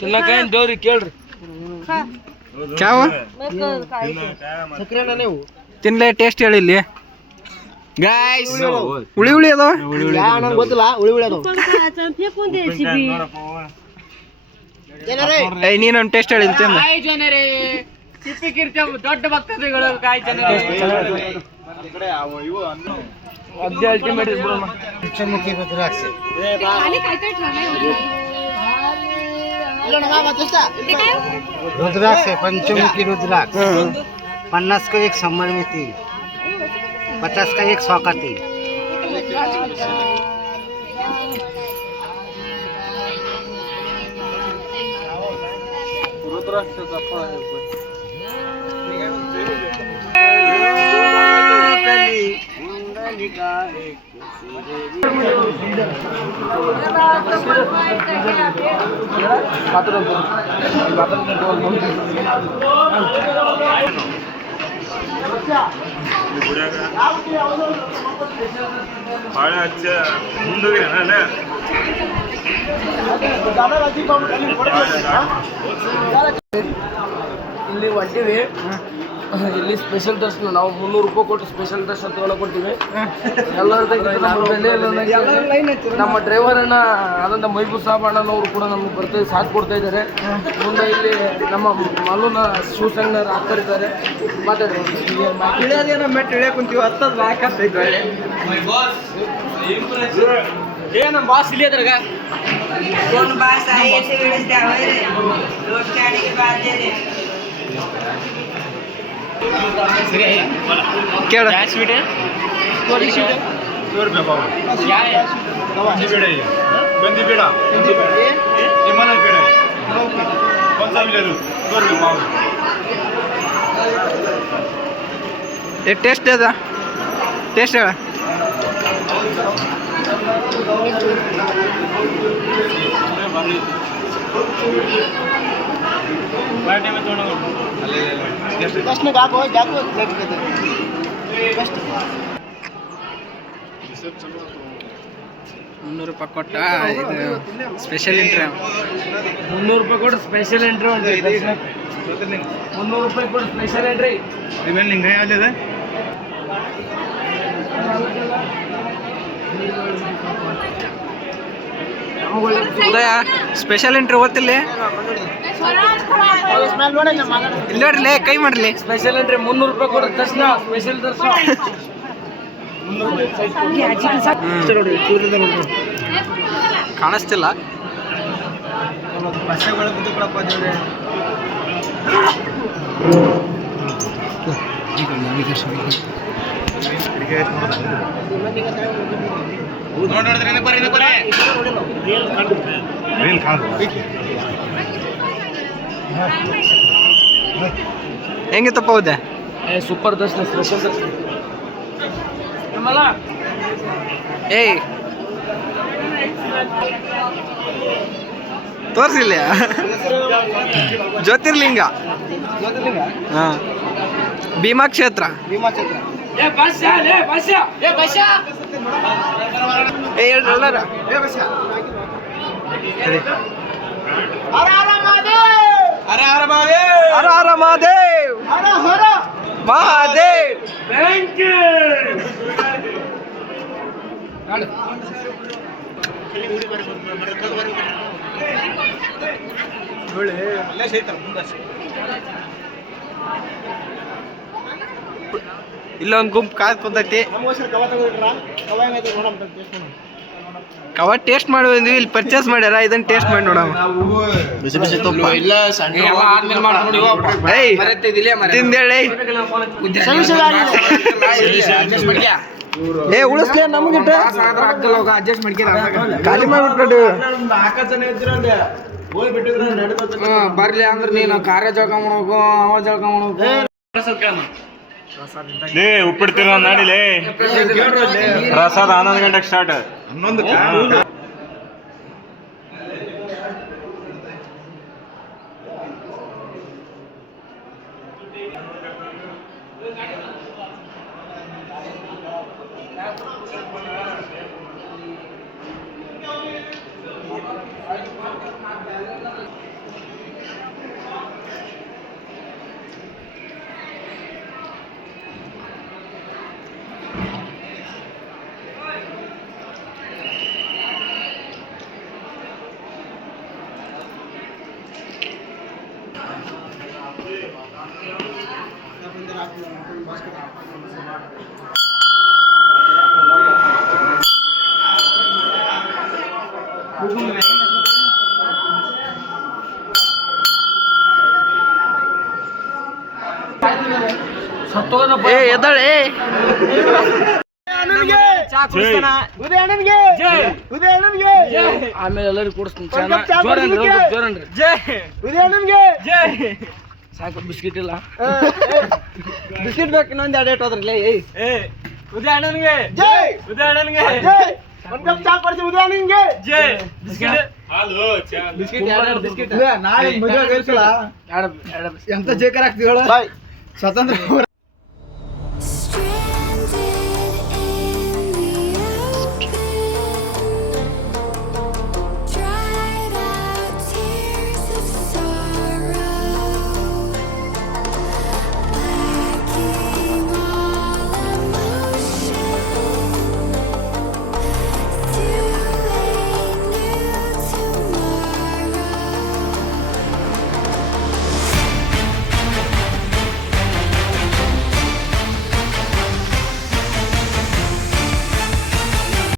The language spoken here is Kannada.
ತಿನ್ನಕೇನ್ ದೇವ್ರಿ ಕೇಳ್ರಿ ಚಾವ ತಿನ್ಲೆ ಟೇಸ್ಟ್ ಹೇಳಿ ಇಲ್ಲಿ ಗಾಯ್ಸ್ ಹುಳಿ ಹುಳಿ ಅದಾವ ಗೊತ್ತಿಲ್ಲ ಹುಳಿ ಹುಳಿ ಅದಾವ ನೀನೊಂದು ಟೇಸ್ಟ್ ಹೇಳಿ ತಿಂದ ದೊಡ್ಡ ಭಕ್ತರುಗಳು ಕಾಯಿ ಅದೇ ಅಲ್ಟಿಮೇಟ್ पंचमुखी रुद्राक्ष रुद्राक्ष है पंचमुखी रुद्राक्ष 50 का एक संबर में 3 50 का एक 100 का 3 रुद्राक्ष का फळ ಇಲ್ಲಿ ಹೊಂಟಿವಿ ಇಲ್ಲಿ ಸ್ಪೆಷಲ್ ದರ್ಶನ ನಾವು 300 ರೂಪಾಯಿ ಕೊಟ್ಟು ಸ್ಪೆಷಲ್ ದರ್ಶನ ತಗೊಳಕ್ ಕೊಡ್ತೀವಿ ನಮ್ಮ ಡ್ರೈವರ್ ಅಣ್ಣ ಆದಂತ ಮೈಬೂಬ್ ಸಾಬ್ ಅಣ್ಣನವರು ಕೂಡ ನಮ್ಗೆ ಬರ್ತಾ ಸಾಥ್ ಕೊಡ್ತಾ ಇದ್ದಾರೆ ಮುಂದೆ ಇಲ್ಲಿ ನಮ್ಮ ಮಲ್ಲುನ ಶಿವಸಂಗ್ನವ್ರು ಆಗ್ತಾರಿದ್ದಾರೆ ಮಾತಾಡಿ ಮೆಟ್ಟು ಇಳಿಯಕ್ ಕುಂತೀವಿ ಹತ್ತದ ಹಾಕತ್ತೈತೆ ನಮ್ಮ ಬಾಸ್ ಇಲ್ಲಿ ಅದ್ರಾಗ ಕೇಳ स्वीट है थोड़ी स्वीट है 100 रुपए पाव क्या है जी पेड़ा है गंदी पेड़ा हिमालय पेड़ा है कौन सा भी ले लो 100 रुपए पाव ये टेस्ट है टेस्ट है बाटे में तोड़ो कष्ट में गाको जाको कष्ट 300 ರೂಪಾಯಿ ಕೊಟ್ಟ ಇದು ಸ್ಪೆಷಲ್ ಎಂಟ್ರಿ 300 ರೂಪಾಯಿ ಕೊಟ್ಟು ಸ್ಪೆಷಲ್ ಎಂಟ್ರಿ ಉಂಟು 300 ರೂಪಾಯಿ ಕೊಟ್ಟು ಸ್ಪೆಷಲ್ ಎಂಟ್ರಿ ಇವೆಲ್ಲ ನಿಂಗೆ ಯಾವ್ದಿದೆ ಉದಯ ಸ್ಪೆಷಲ್ ಎಂಟ್ರಿ ಓದ್ತಿಲ್ಲ ಇಲ್ಲಿ ನೋಡ್ರಿ ಕೈ ಮಾಡ್ರಿ ಸ್ಪೆಷಲ್ ಎಂಟ್ರಿ 300 ರೂಪಾಯಿ ಕೊಟ್ಟು ದರ್ಶನ ಸ್ಪೆಷಲ್ ದರ್ಶನ ಕಾಣಿಸ್ತಿಲ್ಲ ಹೆಂಗಿತ್ತಪ್ಪ ಹೌದಾ ಸೂಪರ್ ದರ್ಶನ ಸ್ಪೆಷಲ್ ದರ್ಶನ ಏಯ್ ತೋರಿಸಿಲ್ಲ ಜ್ಯೋತಿರ್ಲಿಂಗ ಹಾ ಭೀಮಾ ಕ್ಷೇತ್ರ ಏ ಹೇಳ್ರಲ್ಲಾರ ಹರ ಹರ ಮಹಾದೇವ್ ಮಹಾದೇವ್ ಇಲ್ಲೊಂದು ಗುಂಪು ಕಾದ್ ಕುಂತೈತಿ ಕವ ಟೇಸ್ಟ್ ಮಾಡಿದ್ವಿ ಇಲ್ಲಿ ಪರ್ಚೇಸ್ ಮಾಡ್ಯಾರ ಇದನ್ನ ಟೇಸ್ಟ್ ಮಾಡಿ ನೋಡವ ಬಿಸಿ ಬಿಸಿ ತುಪ್ಪ ಇಲ್ಲ ತಿಂದೇಳಿ ಏ ಉಳಿಸ್ಲೇ ನಮಗಿಟ್ಟ ಅಡ್ಜಸ್ಟ್ ಮಾಡ್ಕೇರ ಖಾಲಿ ಮಾಡ್ಬಿಟ್ಟು ಬರ್ಲಿ ಅಂದ್ರೆ ನೀನು ಕಾರ್ಯ ಜಳಕ ಮಾಡೋಕು ಅವ ಜಳಕ ಮಾಡೋಕು ಲೇ ಉಪ್ಪಿಡ್ತಿರೋ ನಾಡಿಲೇ ಪ್ರಸಾದ 11 ಗಂಟೆಗೆ ಸ್ಟಾರ್ಟ್ 11 Thank you. ಏ ಎದ್ದಾಳೆ ಆಮೇಲೆ ಎಲ್ಲರಿಗೂ ಕೊಡಿಸ್ತೀನಿ ಜೋರನ್ರಿ ಸಾಕು ಬಿಸ್ಕಿಟ್ ಇಲ್ಲ ಬಿಸ್ಕಿಟ್ ಬೇಕು ಇನ್ನೊಂದು 2 ಏಟ್ ಹೋದ್ರಲ್ಲ ಉದಯಣ್ಣನಿಗೆ ಎಂತ ಜೇಕರ್ ಆಗ್ತೀವಿ ಸ್ವತಂತ್ರ